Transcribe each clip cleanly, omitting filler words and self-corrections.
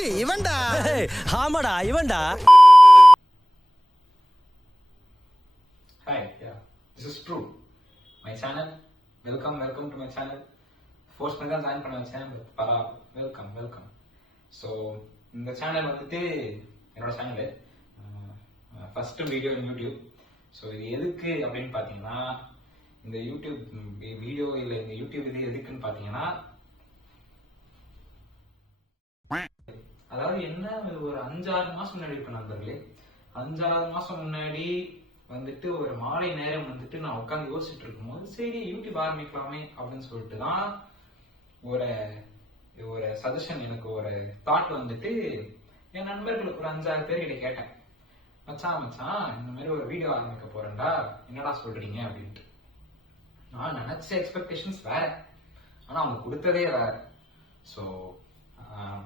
மச்சி இவன்டா. ஆமாடா இவன்டா. Hi, yeah, this is true. My channel, welcome to my channel. Force பண்ணி தான் ஜாயின் பண்ண வச்சேன், வெல்கம். ஸோ இந்த சேனல் வந்துட்டு என்னோட channel, first video in YouTube. So இது எதுக்கு அப்படின்னு பார்த்தீங்கன்னா, இந்த யூடியூப் வீடியோ இல்லை இந்த யூடியூப் இது எதுக்குன்னு பார்த்தீங்கன்னா, அதாவது என்ன ஒரு 5-6 மாசம் முன்னாடி இருக்க நண்பர்களே, 5-6 மாசம் முன்னாடி வந்துட்டு ஒரு மாலை நேரம் வந்துட்டு நான் உட்காந்து யோசிச்சுட்டு இருக்கும்போது, சரி யூடியூப் ஆரம்பிக்கலாமே அப்படின்னு சொல்லிட்டு தான் ஒரு சஜஷன், எனக்கு ஒரு தாட் வந்துட்டு என் நண்பர்களுக்கு ஒரு 5-6 பேர்கிட்ட கேட்டேன். மச்சான் இந்த மாதிரி ஒரு வீடியோ ஆரம்பிக்க போறேன்டா, என்னடா சொல்றீங்க அப்படின்ட்டு. நான் நினைச்ச எக்ஸ்பெக்டேஷன்ஸ் வேற, ஆனா அவங்க கொடுத்ததே வேற. ஸோ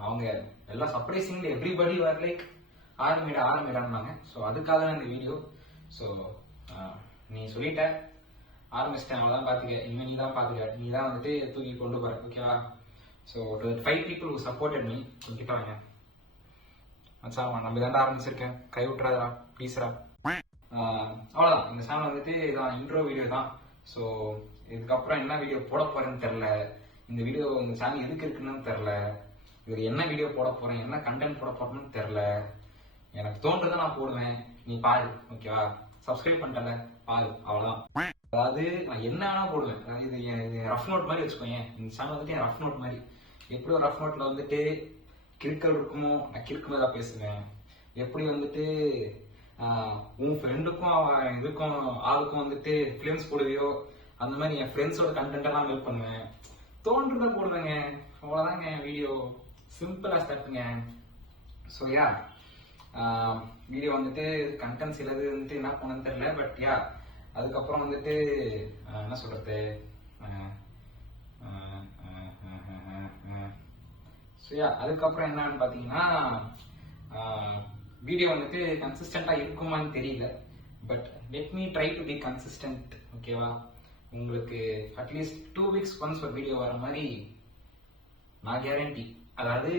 அவங்க எல்லாம் சர்ப்ரைசிங்லி எவ்ரிபடி வர் லைக் ஆரம்பிடாங்க. ஸோ அதுக்காக இந்த வீடியோ. ஸோ நீ சொல்லிட்ட, ஆரம்பிச்சிட்டேன், அவ்வளோதான், பார்த்துக்க, இனிமேல் நீ தான் பார்த்துக்க, நீ தான் வந்துட்டு தூக்கி கொண்டு போற, ஓகேவா? So 5 people who supported me, கிட்ட வாங்க மச்சான், நம்ம தாண்டா ஆரம்பிச்சிருக்கேன், கை விட்டுறாதா ப்ளீஸ்ரா. அவ்வளோதான், இந்த சேனல் வந்துட்டு இதான் இன்ட்ரோ வீடியோ தான். ஸோ இதுக்கப்புறம் என்ன வீடியோ போட போறேன்னு தெரில, இந்த வீடியோ இந்த சேனல் எதுக்கு இருக்குன்னு தெரில, இதுக்கு என்ன வீடியோ போட போறேன், என்ன கண்டென்ட் போட போறேன்னு தெரில. எனக்கு தோன்றதை நான் போடுவேன், நீ பாரு, ஓகேவா? சப்ஸ்கிரைப் பண்ணிட்டல, பாரு, அவ்வளவுதான். அதாவது நான் என்ன வேணா போடுவேன். அதாவது இது ரஃப் நோட் மாதிரி வச்சுக்கோங்க. இந்த சேனல் வந்துட்டு என் ரஃப் நோட் மாதிரி. எப்படி ஒரு ரஃப் நோட்ல வந்துட்டு கிறுக்கல் இருக்குமோ, நான் கிறுக்கு தான் பேசுவேன். எப்படி வந்துட்டு உன் ஃப்ரெண்டுக்கும் இதுக்கும் ஆளுக்கும் வந்துட்டு ஃபிலிம்ஸ் போடுவியோ, அந்த மாதிரி என் ஃப்ரெண்ட்ஸோட கண்டென்ட் எல்லாம் மேக் பண்ணுவேன். தோன்றதை போடுவேங்க, அவ்வளவுதாங்க வீடியோ. சிம்பிளா ஸ்டார்ட்டுங்க. ஸோ யா, வீடியோ வந்துட்டு கண்டென்ட் சிலது வந்துட்டு என்ன பண்ணணும்னு தெரியல, பட் யா அதுக்கப்புறம் வந்துட்டு என்ன சொல்றது, ஸோ யா அதுக்கப்புறம் என்னன்னு பார்த்தீங்கன்னா, வீடியோ வந்துட்டு கன்சிஸ்டண்டா இருக்குமான்னு தெரியல, but let me try to be consistent, ஓகேவா? உங்களுக்கு அட்லீஸ்ட் 2 weeks ஒன்ஸ் ஒரு வீடியோ வர மாதிரி நான் கேரண்டி. அதாவது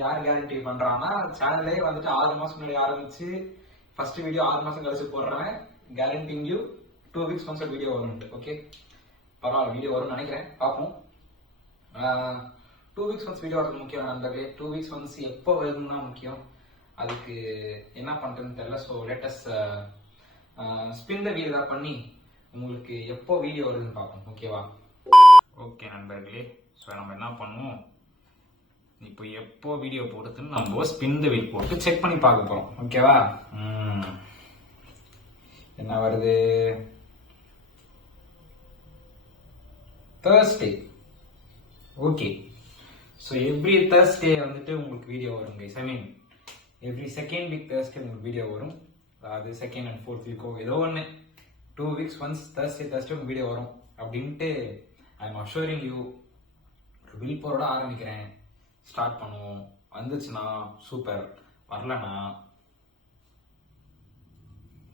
யார் கேரண்டி பண்றான்னா, சேனலே வந்துட்டு 6 மாசம் முன்னாடி ஆரம்பிச்சு ஃபர்ஸ்ட் வீடியோ 6 மாசம் கழிச்சு போடுறேன், கேரண்டிங் யூ 2 weeks ஒன்ஸ் ஒரு வீடியோ வரும். ஓகே, பரவாயில்ல, வீடியோ வரும்னு நினைக்கிறேன், பார்ப்போம். 2 weeks ஒன்ஸ் வீடியோ வரது முக்கியம் நண்பர்களே. 2 weeks ஒன்ஸ் எப்போ வருதுன்னா முக்கியம். அதுக்கு என்ன பண்றதுன்னு தெரியல. So latest spin the wheel தான் பண்ணி உங்களுக்கு எப்போ வீடியோ வருதுன்னு பார்ப்போம், ஓகேவா? ஓகே நண்பர்களே, ஸோ நம்ம என்ன பண்ணுவோம், இப்போ எப்போ வீடியோ போடுறதுன்னு நம்ம ஸ்பின் த வீல் போட்டு செக் பண்ணி பார்க்க போறோம், ஓகேவா? என்ன வருது? Thursday. Okay, so every Thursday வந்துட்டு உங்களுக்கு வீடியோ வரும் guys. I mean every second week Thursday உங்களுக்கு வீடியோ வரும். அது செகண்ட் அண்ட் ஃபோர்த் வீக்கோ ஏதோ ஒன்று 2 weeks ஒன்ஸ் Thursday உங்களுக்கு வீடியோ வரும் அப்படின்ட்டு ஐ எம் அஷ்யூரிங் யூ. விழிப்போரோட ஆரம்பிக்கிறேன், ஸ்டார்ட் பண்ணுவோம். வந்துச்சுன்னா சூப்பர், வரலன்னா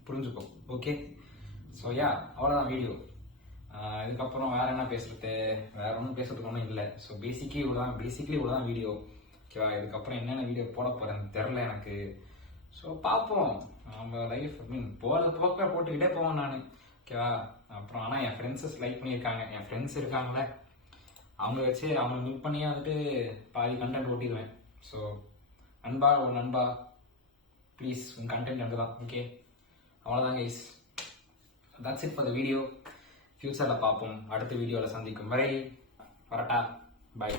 புரிஞ்சுக்கோ, ஓகே? ஸோ யா அவ்வளோதான் வீடியோ. இதுக்கப்புறம் வேற என்ன பேசுறது, வேற ஒன்றும் பேசுறதுக்கு ஒன்றும் இல்லை. ஸோ பேசிக்லி இவ்வளோதான் வீடியோ, ஓகேவா? இதுக்கப்புறம் என்னென்ன வீடியோ போட போறேன்னு தெரில எனக்கு. ஸோ பார்ப்போம், நம்ம லைஃப் போகிறது போக்க போட்டுக்கிட்டே போவேன் நான், ஓகேவா? அப்புறம் ஆனால் என் ஃப்ரெண்ட்ஸஸ் லைக் பண்ணியிருக்காங்க, என் ஃப்ரெண்ட்ஸ் இருக்காங்களே, அவங்க வச்சு அவங்க மீட் பண்ணியே வந்துட்டு பாதி கண்டென்ட் ஓட்டிடுவேன். ஸோ நண்பா ப்ளீஸ் உன் கண்டென்ட் எனக்கு தான், ஓகே? அவ்வளோதான் guys, that's it for the video. ஃபியூச்சரில் பார்ப்போம், அடுத்த வீடியோவில் சந்திக்கும் வரை வரட்டா, பாய்.